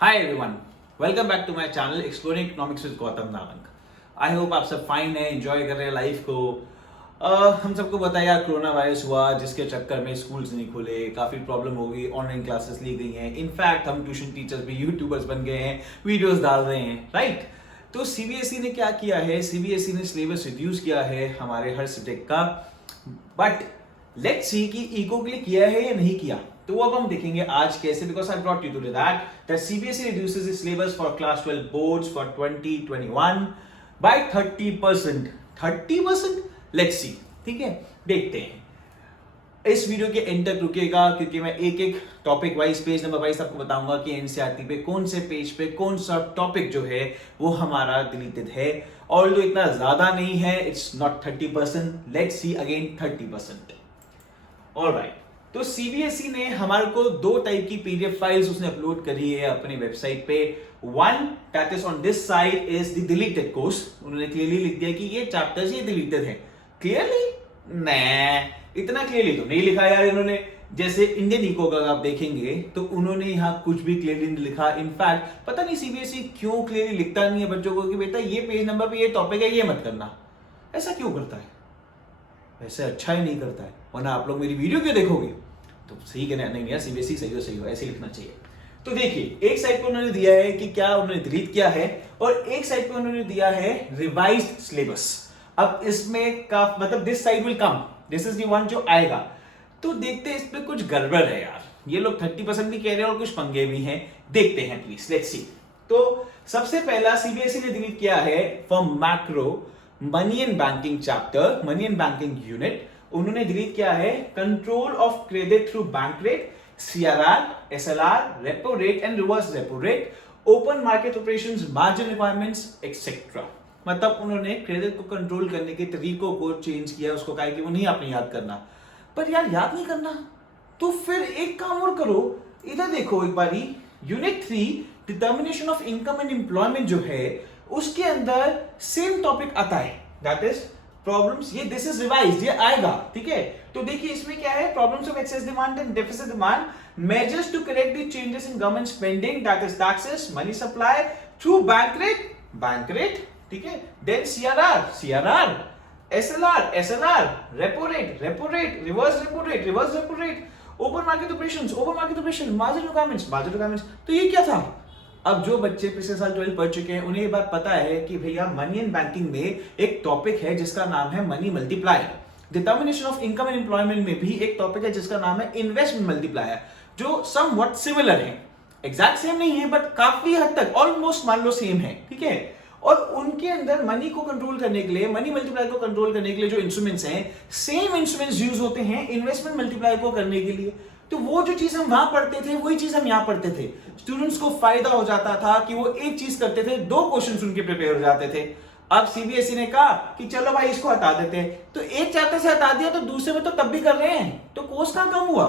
Hi everyone, welcome back to my channel Exploring Economics with Gautam Nalang. I hope आप सब fine है, enjoy कर रहे हैं लाइफ को। हम सबको पता है यार, कोरोना वायरस हुआ जिसके चक्कर में स्कूल्स नहीं खुले, काफी प्रॉब्लम हो गई, ऑनलाइन क्लासेस ली गई हैं। इनफैक्ट हम ट्यूशन टीचर्स भी यूट्यूबर्स बन गए हैं, वीडियोस डाल रहे हैं, राइट। तो सीबीएसई ने क्या किया है, सीबीएसई ने सिलेबस रिड्यूस किया है हमारे हर सब्जेक्ट का, बट लेट्स सी कि इको के लिए किया है या नहीं किया। तो अब हम देखेंगे आज कैसे, because I brought you today that CBSE reduces its syllabus for class 12 boards for 2021 by 30%। 30%? Let's see, ठीक है, देखते हैं। इस वीडियो के एंड तक रुकेगा क्योंकि मैं एक एक topic wise, page number wise आपको बताऊंगा कि एनसीईआरटी पे कौन से पेज पे कौन सा टॉपिक जो है वो हमारा डिलीटेड है। ऑल्दो इतना ज्यादा नहीं है, it's not 30%, let's see again 30%। Alright, तो सीबीएसई ने हमारे को दो टाइप की पीडीएफ फाइल्स उसने अपलोड करी है अपनी वेबसाइट पे। One that is on this side is the deleted course. उन्होंने क्लियरली लिख दिया कि ये चैप्टर्स ये डिलीटेड है। क्लियरली नहीं, इतना क्लियरली तो नहीं लिखा यार इन्होंने। जैसे इंडियन इको का आप देखेंगे तो उन्होंने यहाँ कुछ भी क्लियरली नहीं लिखा। इनफैक्ट पता नहीं सीबीएसई क्यों क्लियरली लिखता नहीं है बच्चों को कि बेटा ये पेज नंबर पे ये टॉपिक है, ये मत करना। ऐसा क्यों करता है? वैसे अच्छा ही नहीं करता है, वरना आप लोग मेरी वीडियो क्यों देखोगे? तो सही कहना नहीं यार, सीबीएसई सही हो, ऐसे लिखना चाहिए। तो देखिए, एक साइड पे उन्होंने दिया है कि क्या उन्होंने डिलीट किया है, और एक साइड पे उन्होंने दिया है रिवाइज्ड सिलेबस। अब इसमें का मतलब this side will come, this is the one जो आएगा। तो देखते हैं, इसमें कुछ गड़बड़ है यार। ये लोग 30% भी कह रहे हैं और कुछ पंगे भी हैं। देखते हैं प्लीज, लेट्स सी। तो सबसे पहला सीबीएसई ने डिलीट किया है for macro money and banking chapter, money and banking unit. उन्होंने डिलीट किया है control of credit through bank rate, CRR, SLR, repo rate and reverse repo rate, open market operations, margin requirements etcetera. मतलब उन्होंने credit को control करने के तरीकों को चेंज किया, उसको कहा कि वो नहीं आपने याद करना। पर यार याद नहीं करना तो फिर एक काम और करो, इधर देखो एक बारी, unit 3 determination of income and employment जो है उसके अंदर सेम टॉपिक आता है, दैट इज प्रॉब्लम्स। ये दिस इज रिवाइज्ड, ये आएगा, ठीक है। तो देखिए इसमें क्या है, problems of excess demand and deficit demand, measures to correct the changes in government spending, that is taxes, money supply through bank rate, ठीक है। Then CRR, SLR, repo rate, reverse repo rate, open market operation, margin requirements. तो ये क्या था? अब जो बच्चे पिछले साल 12 पढ़ चुके हैं उन्हें ये बात पता है कि भैया मनी एंड बैंकिंग में एक टॉपिक है जिसका नाम है money multiplier. Determination of income and employment में भी एक टॉपिक है जिसका नाम है इन्वेस्टमेंट मल्टीप्लायर, जो समवट सिमिलर है, एग्जैक्ट सेम नहीं है बट काफी हद तक ऑलमोस्ट मान लो सेम है, ठीक है। और उनके अंदर मनी को कंट्रोल करने के लिए, मनी मल्टीप्लायर को कंट्रोल करने के लिए जो इंस्ट्रूमेंट्स हैं, सेम इंस्ट्रूमेंट्स यूज होते हैं इन्वेस्टमेंट मल्टीप्लायर को करने के लिए। तो वो जो चीज हम वहां पढ़ते थे वही चीज हम यहां पढ़ते थे। स्टूडेंट्स को फायदा हो जाता था कि वो एक चीज करते थे, दो क्वेश्चंस उनके प्रिपेयर हो जाते थे। अब सीबीएसई ने कहा कि चलो भाई इसको हटा देते हैं, तो एक चैप्टर से हटा दिया तो दूसरे में तो तब भी कर रहे हैं, तो कोर्स कहां कम हुआ?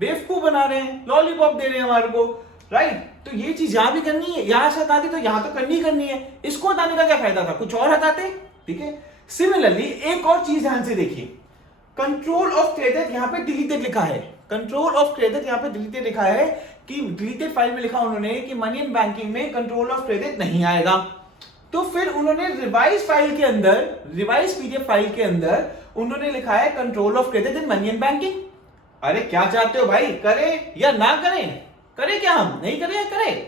बेवकूफ बना रहे हैं, लॉलीपॉप दे रहे हैं हमारे को, राइट। तो ये चीज यहां भी करनी है, यहां से हटा दी तो यहां तो करनी है। इसको हटाने का क्या फायदा था? कुछ और हटाते, ठीक है। सिमिलरली एक और चीज ध्यान से देखिए, कंट्रोल ऑफ क्रेडिट यहां पे डिलीटेड लिखा है, कंट्रोल ऑफ क्रेडिट यहां पे डिलीटेड लिखा है कि डिलीटेड फाइल में लिखा उन्होंने कि मनी एंड बैंकिंग में कंट्रोल ऑफ क्रेडिट नहीं आएगा। तो फिर उन्होंने रिवाइज फाइल के अंदर, रिवाइज पीडीएफ फाइल के अंदर उन्होंने लिखा है control of credit in money and banking. अरे क्या चाहते हो भाई, करें या ना करें? करें क्या, हम नहीं करें या करें?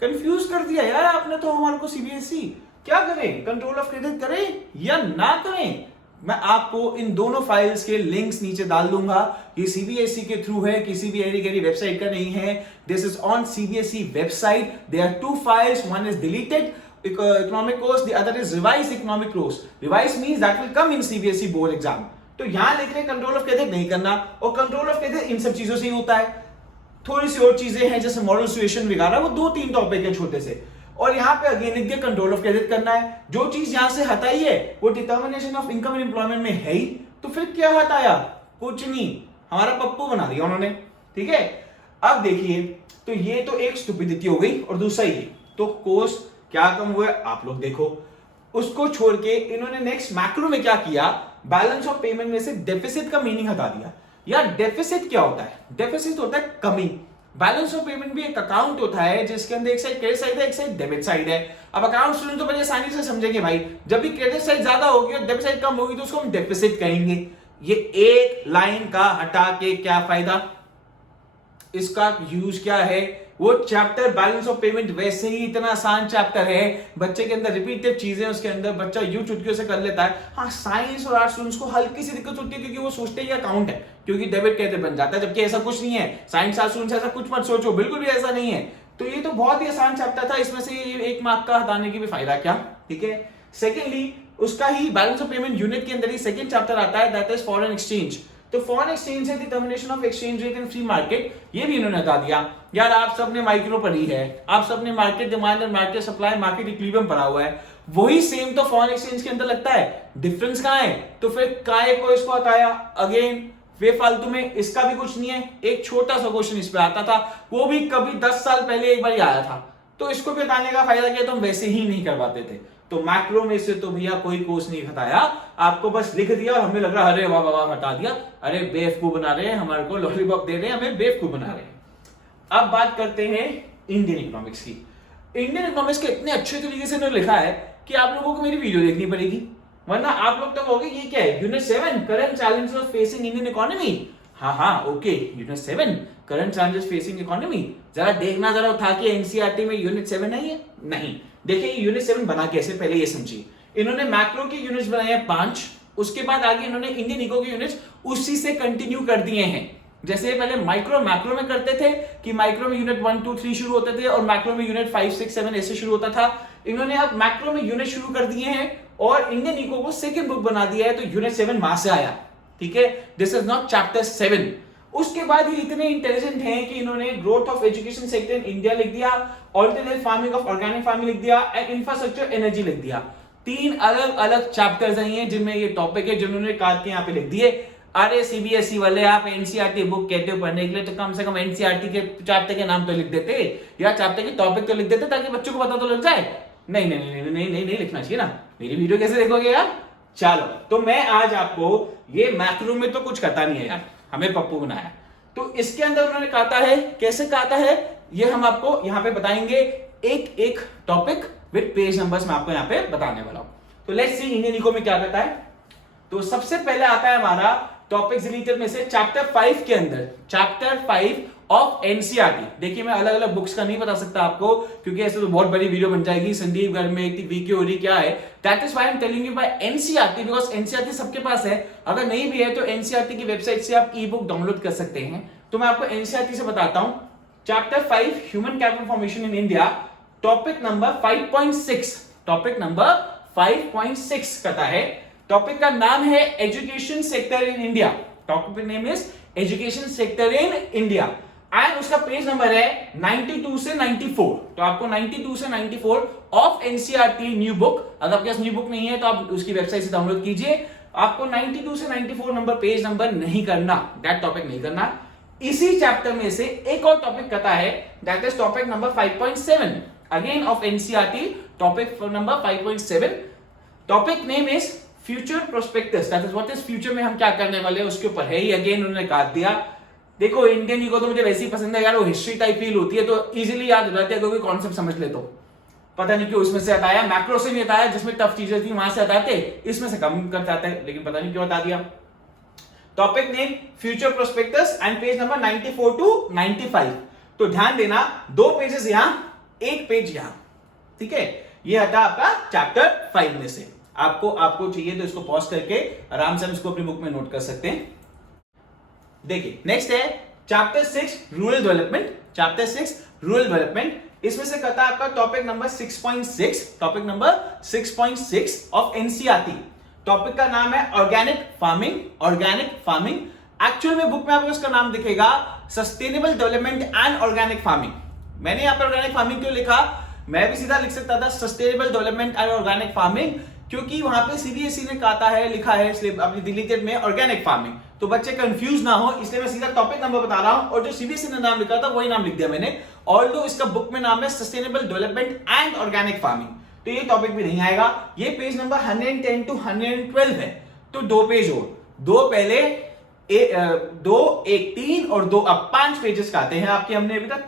कंफ्यूज कर दिया यार आपने तो हमारे को सीबीएसई। क्या करें, कंट्रोल ऑफ क्रेडिट करें या ना करें? मैं आपको इन दोनों फाइल्स के लिंक्स नीचे डाल दूंगा। ये सीबीएसई के थ्रू है, किसी भी एरी गैरी वेबसाइट का नहीं है। This is on CBSE website. There are two files, one is deleted economic course, the other is revised economic course. Revised means that will come in CBSE board exam. तो यहां लिख रहे control of credit नहीं करना, और control of credit in सब चीजों से ही होता है। थोड़ी सी और चीजें हैं जैसे मॉडल सिचुएशन वगैरह, वो 2-3 टॉपिक है छोटे से। और यहाँ पे अगेन कंट्रोल ऑफ क्रेडिट करना है। जो चीज यहां से हटाई है वो determination of income and employment में है ही, तो फिर क्या हटाया? कुछ नहीं, हमारा पप्पू बना दिया उन्होंने, ठीक है। अब देखिए, तो ये तो एक स्टुपिडिटी हो गई, और दूसरा ये तो कोर्स क्या कम हुआ आप लोग देखो। उसको छोड़ के इन्होंने नेक्स्ट मैक्रो में क्या किया, बैलेंस ऑफ पेमेंट में से डेफिसिट का मीनिंग हटा दिया। यार डेफिसिट क्या होता है? डेफिसिट होता है कमी। बैलेंस ऑफ पेमेंट भी एक अकाउंट होता है जिसके अंदर एक साइड क्रेडिट साइड है, एक साइड डेबिट साइड है। अब अकाउंट स्टूडेंट तो बड़े आसानी से समझेंगे भाई, जब भी क्रेडिट साइड ज्यादा होगी और डेबिट साइड कम होगी तो उसको हम डेफिसिट कहेंगे। ये एक लाइन का हटा के क्या फायदा, इसका यूज क्या है, वो चैप्टर बैलेंस ऑफ पेमेंट वैसे ही इतना आसान चैप्टर है, बच्चे के अंदर रिपीटेड चीजें उसके अंदर बच्चा यूं चुटकियों से कर लेता है। हाँ, साइंस और आर्ट्स स्टूडेंट्स को हल्की सी दिक्कत होती है क्योंकि वो सोचते हैं अकाउंट है, क्योंकि डेबिट कहते बन जाता है, जबकि ऐसा कुछ नहीं है। साइंस आर्ट्स स्टूडेंट्स ऐसा कुछ मत सोचो, बिल्कुल भी ऐसा नहीं है। तो ये तो बहुत ही आसान चैप्टर था, इसमें से ये 1 मार्क का हटाने की भी फायदा क्या, ठीक है। सेकेंडली, उसका ही बैलेंस ऑफ पेमेंट यूनिट के अंदर ही सेकंड चैप्टर आता है, दैट इज फॉरेन एक्सचेंज। तो फॉरेन एक्सचेंज है determination of exchange rate in free market, ये भी इन्होंने बता दिया। यार आप सबने माइक्रो पढ़ी है, आप सबने मार्केट डिमांड और मार्केट सप्लाई, मार्केट इक्विलिब्रियम पढ़ा हुआ है, वही सेम तो फॉरेन एक्सचेंज के अंदर लगता है। डिफरेंस कहां है, तो फिर काय को इसको हटाया, अगेन बेफालतू में, इसका भी कुछ नहीं है। एक छोटा सा क्वेश्चन इस पे आता था, वो भी कभी 10 साल पहले एक बार आया था, तो इसको भी हटाने का फायदा क्या, तो हम वैसे ही नहीं करवाते थे। तो मैक्रो में से तो भैया कोई कोर्स नहीं हटाया, आपको बस लिख दिया और हमें लग रहा अरे वाह वाह हटा दिया, अरे बेवकूफ बना रहे हैं, हमारे को लॉलीपॉप दे रहे हैं, हमें बेवकूफ बना रहे हैं। अब बात करते हैं इंडियन इकोनॉमिक्स की। इंडियन इकोनॉमिक्स के इतने अच्छे तरीके से इन्होंने लिखा है कि आप लोगों को मेरी वीडियो देखनी पड़ेगी, वरना आप लोग तो कहोगे ये क्या है, unit 7 current challenges of facing Indian economy. हाँ okay, unit 7 current challenges facing economy, जरा देखना जरा उठा के एनसीईआरटी में यूनिट 7 है ये नहीं। देखिए यूनिट 7 बना कैसे, पहले ये समझिए। इन्होंने मैक्रो के यूनिट्स बनाए हैं 5, उसके बाद आगे इन्होंने इंडियन इको के यूनिट्स उसी से कंटिन्यू कर दिए हैं। जैसे पहले माइक्रो मैक्रो में करते थे कि माइक्रो में यूनिट 1 2 3 शुरू होते थे और मैक्रो में यूनिट 5 6 7 ऐसे शुरू होता था। इन्होंने अब मैक्रो में यूनिट शुरू कर दिए हैं और इंडियन इको को सेकंड बुक बना दिया है, तो यूनिट 7 वहां से आया, ठीक है। This is not chapter 7। उसके बाद ये इतने इंटेलिजेंट हैं कि इन्होंने growth of education sector in India लिख दिया, alternate farming of organic farming लिख दिया एंड इंफ्रास्ट्रक्चर एनर्जी लिख दिया। 3 अलग अलग चैप्टर्स हैं जिनमें ये टॉपिक है, जिन्होंने काट के यहाँ पे लिख दिए। अरे सीबीएसई वाले, आप एनसीईआरटी बुक कहते हो पढ़ने के लिए, तो कम से कम एनसीईआरटी के चैप्टर के नाम तो लिख देते या चैप्टर के टॉपिक तो लिख देते ताकि बच्चों को पता तो लग जाए। नहीं नहीं नहीं नहीं नहीं नहीं लिखना चाहिए ना, मेरी वीडियो कैसे देखोगे यार। चलो, तो मैं आज आपको ये मैक्रो में तो कुछ करता नहीं है यार, हमें पप्पू बनाया, तो इसके अंदर उन्होंने काटा है, कैसे काटा है ये हम आपको यहाँ पे बताएंगे, एक एक टॉपिक विद पेज नंबर्स मैं आपको यहाँ पे बताने वाला हूं। तो लेट्स सी इंडियन इको में क्या करता है। तो सबसे पहले आता है हमारा टॉपिक रिलेटेड में से चैप्टर 5 के अंदर, चैप्टर 5 ऑफ एनसीईआरटी। देखिए मैं अलग अलग बुक्स का नहीं बता सकता आपको क्योंकि ऐसे तो बहुत बड़ी वीडियो बन जाएगी, संदीप घर में इतनी वीक हो रही क्या है। That is why I am telling you bye NCERT, because NCERT सबके पास है। अगर नहीं भी है तो एनसीईआरटी की वेबसाइट से आप ई बुक डाउनलोड कर सकते हैं। तो मैं आपको एनसीईआरटी से बताता हूं। Chapter 5 human capital formation in India, topic number 5.6, topic number 5.6 कहता है। टॉपिक का नाम है education sector in India, topic name is education sector in India and उसका पेज नंबर है 92 से 94। तो आपको 92 से 94 ऑफ एनसीईआरटी न्यू बुक, अगर आपके पास न्यू बुक नहीं है तो आप उसकी वेबसाइट से डाउनलोड कीजिए। आपको 92 से 94 नंबर पेज नंबर नहीं करना, दैट टॉपिक नहीं करना। इसी चैप्टर में से एक और टॉपिक कहता है, that is topic number 5.7 again of NCERT, topic number 5.7। Topic name is future prospectus, that is what is future में हम क्या करने वाले हैं उसके ऊपर है ही। अगेन उन्होंने काट दिया। देखो इंडियन इको तो मुझे वैसे ही पसंद है यार, वो हिस्ट्री टाइप फील होती है तो इजीली याद हो जाती है, कोई कॉन्सेप्ट समझ ले तो। पता नहीं क्यों इसमें से हटाया, मैक्रो से नहीं हटाया, जिसमें टफ चीजें थी वहां से हटाते, इसमें से कम कर जाते हैं, लेकिन पता नहीं क्यों हटा दिया। Topic name future prospects and page number 94 to 95। तो ध्यान देना, 2 पेजेस यहां, 1 पेज यहां, ठीक है। ये हटा आपका चैप्टर 5 में से। आपको चाहिए तो इसको पॉज करके आराम से इसको अपनी बुक में नोट कर सकते हैं। देखिए नेक्स्ट है chapter 6 rural development, chapter 6 rural development. इसमें से कहता है आपका topic number 6.6, topic number 6.6 of NCERT. Topic का नाम है organic farming, organic farming. Actual में बुक में आपको इसका नाम दिखेगा sustainable development and organic farming. मैंने यहां पर ऑर्गेनिक फार्मिंग क्यों लिखा, मैं भी सीधा लिख सकता था sustainable development and organic farming, क्योंकि वहां पे सीबीएसई ने कहा है, लिखा है अपनी डिलीटेड में ऑर्गेनिक फार्मिंग, तो बच्चे कंफ्यूज ना हो इसलिए मैं सीधा टॉपिक नंबर बता रहा हूं। और जो सीबीएसई ने नाम लिखा था वही नाम लिख दिया मैंने, ऑल्दो इसका बुक में नाम है sustainable development and organic farming, तो ये टॉपिक भी नहीं आएगा। ये पेज नंबर 110 टू 112 है, तो 2 पेज और, 2 पहले दो, एक 3 और 2 अब 5 पेजेस का आते हैं आपके। हमने अभी तक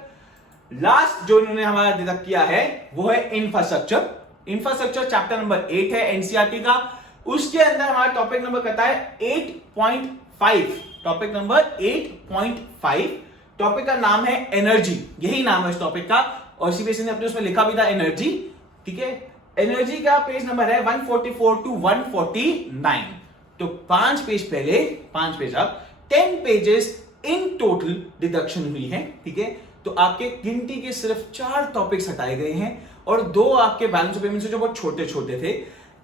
लास्ट जो इन्होंने हमारा अभी तक किया है वो है इंफ्रास्ट्रक्चर। इंफ्रास्ट्रक्चर चैप्टर नंबर 8 है एनसीईआरटी का। उसके अंदर हमारा टॉपिक नंबर कहता है 8.5। टॉपिक नंबर 8.5, टॉपिक का नाम है एनर्जी, यही नाम है इस टॉपिक का, और सीबीएसई ने अपने उसमें लिखा भी था एनर्जी। ठीक है, एनर्जी का पेज नंबर है 144 टू 149। तो 5 पेज पहले, 5 पेज अब, 10 पेजेस इन टोटल डिडक्शन हुई है। ठीक है, तो आपके गिनती के सिर्फ 4 टॉपिक्स हटाए गए हैं और 2 आपके बैलेंस ऑफ पेमेंट से जो बहुत छोटे छोटे थे।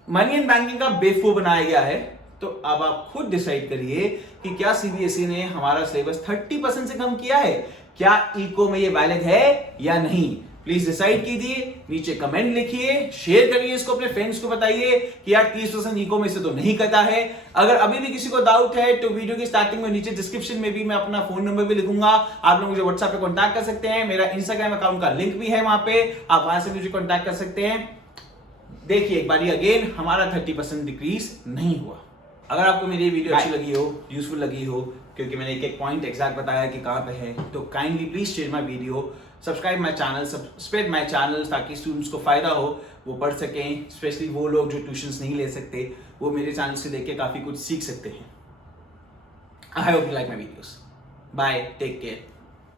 मनी एंड बैंकिंग का बेवकूफ बनाया गया है। तो अब आप खुद डिसाइड करिए कि क्या सीबीएसई ने हमारा सिलेबस 30% से कम किया है, क्या इको में ये वैलिड है या नहीं। प्लीज डिसाइड कीजिए, नीचे कमेंट लिखिए, शेयर करिए इसको, अपने फ्रेंड्स को बताइए कि यार 30% इको में से तो नहीं कटा है। अगर अभी भी किसी को डाउट है तो वीडियो की स्टार्टिंग में नीचे डिस्क्रिप्शन में भी मैं अपना फोन नंबर भी लिखूंगा, आप लोग मुझे व्हाट्सएप पे कांटेक्ट कर सकते हैं। मेरा इंस्टाग्राम अकाउंट का लिंक भी है वहां पे, आप वहां से मुझे कांटेक्ट कर सकते हैं। देखिए एक बार अगेन, हमारा 30% डिक्रीज नहीं हुआ। अगर आपको मेरी वीडियो अच्छी लगी हो, यूजफुल लगी हो, क्योंकि मैंने एक एक पॉइंट एग्जैक्ट बताया कि कहां पे है, तो kindly please share my video, subscribe my channel, spread my channel, ताकि स्टूडेंट्स को फायदा हो, वो पढ़ सकें। स्पेशली वो लोग जो ट्यूशंस नहीं ले सकते, वो मेरे चैनल से देख के काफी कुछ सीख सकते हैं। I hope you like my videos. Bye, take care.